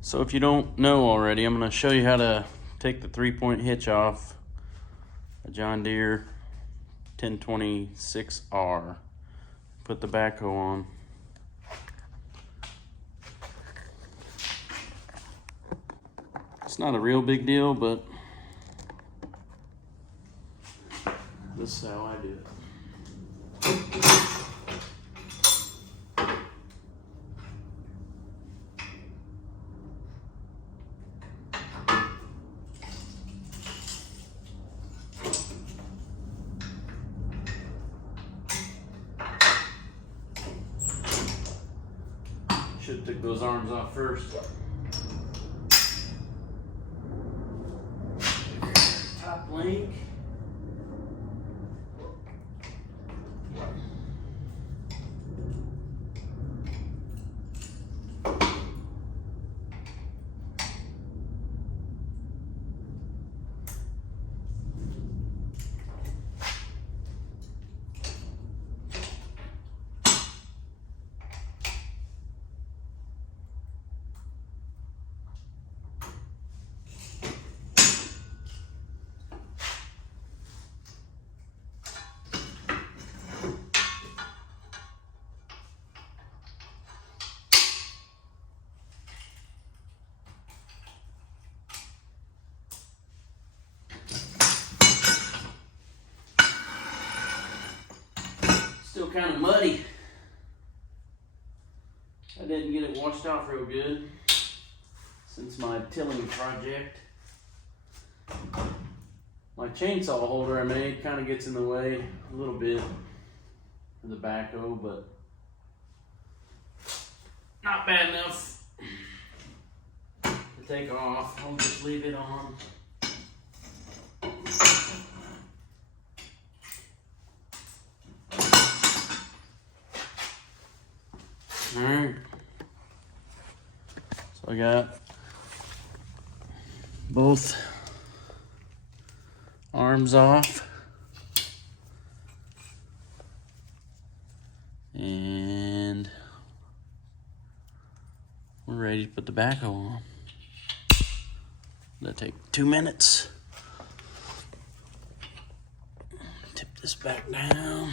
So if you don't know already, I'm going to show you how to take the 3-point hitch off a John Deere 1026R. Put the backhoe on. It's not a real big deal, but this is how I do it. Should have took those arms off first. Top link. Still kind of muddy. I didn't get it washed off real good since my tilling project. My chainsaw holder I made kind of gets in the way a little bit for the backhoe, but not bad enough to take off. I'll just leave it on. Alright, so I got both arms off, and we're ready to put the backhoe on. That'll take 2 minutes. Tip this back down.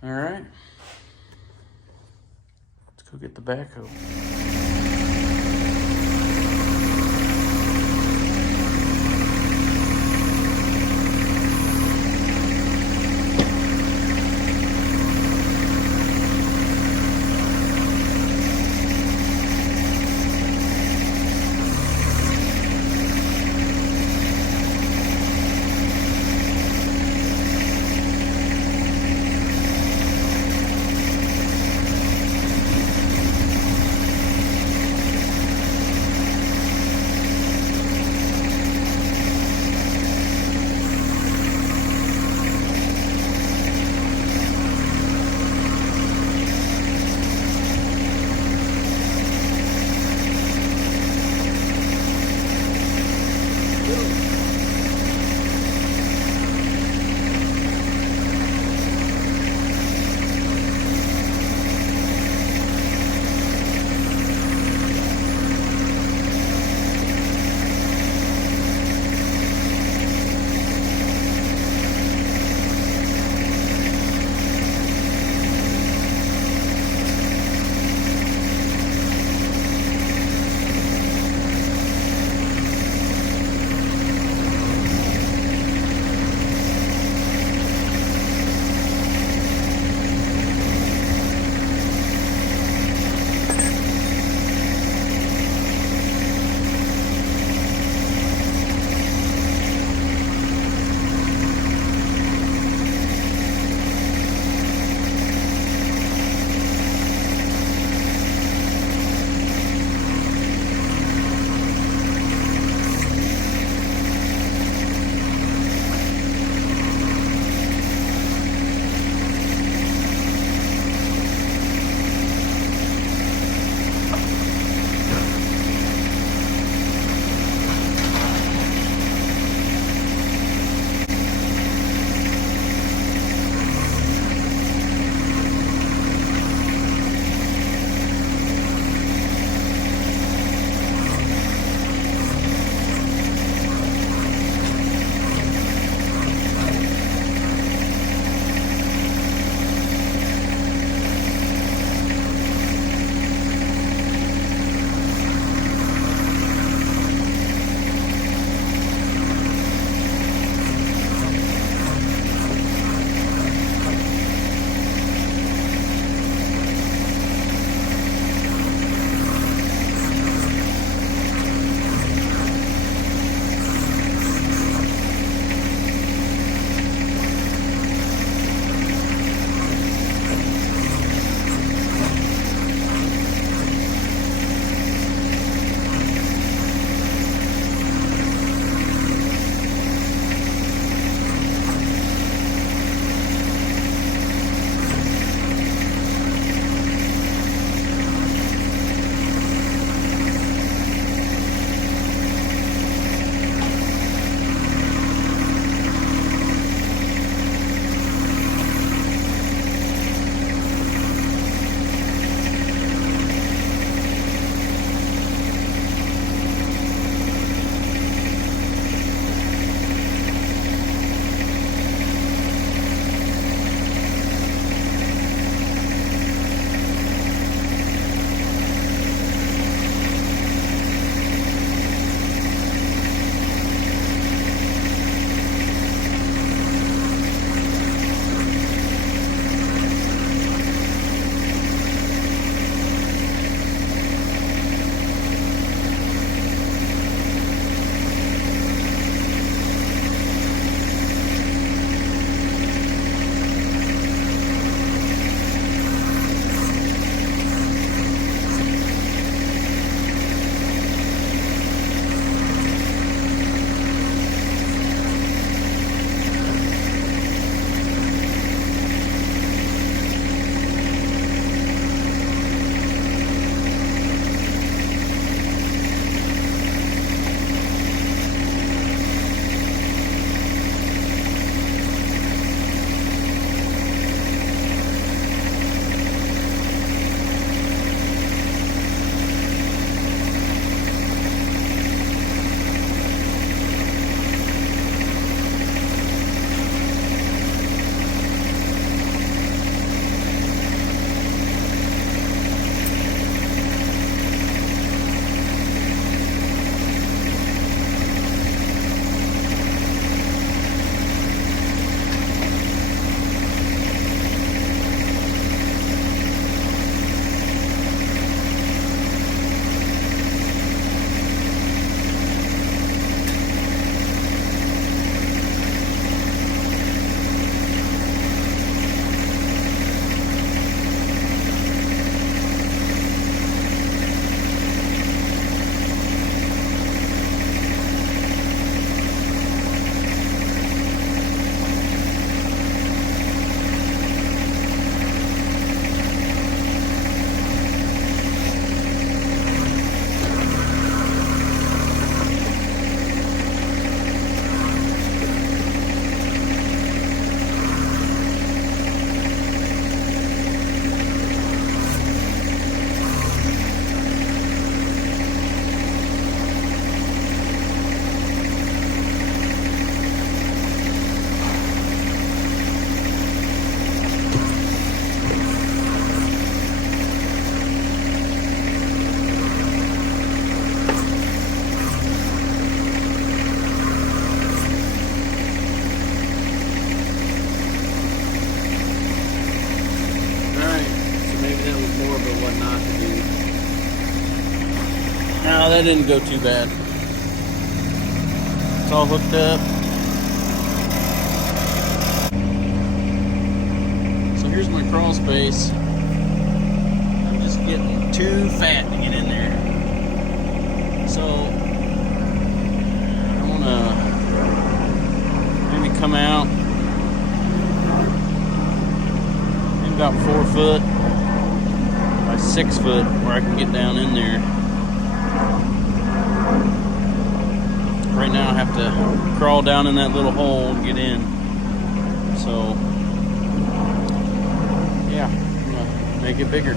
All right, let's go get the backhoe. that didn't go too bad. It's all hooked up. So here's my crawl space. I'm just getting too fat to get in there. So I want to maybe come out maybe about 4 foot by 6 foot where I can get down in there. Right now I have to crawl down in that little hole and get in. So yeah, I'm gonna make it bigger.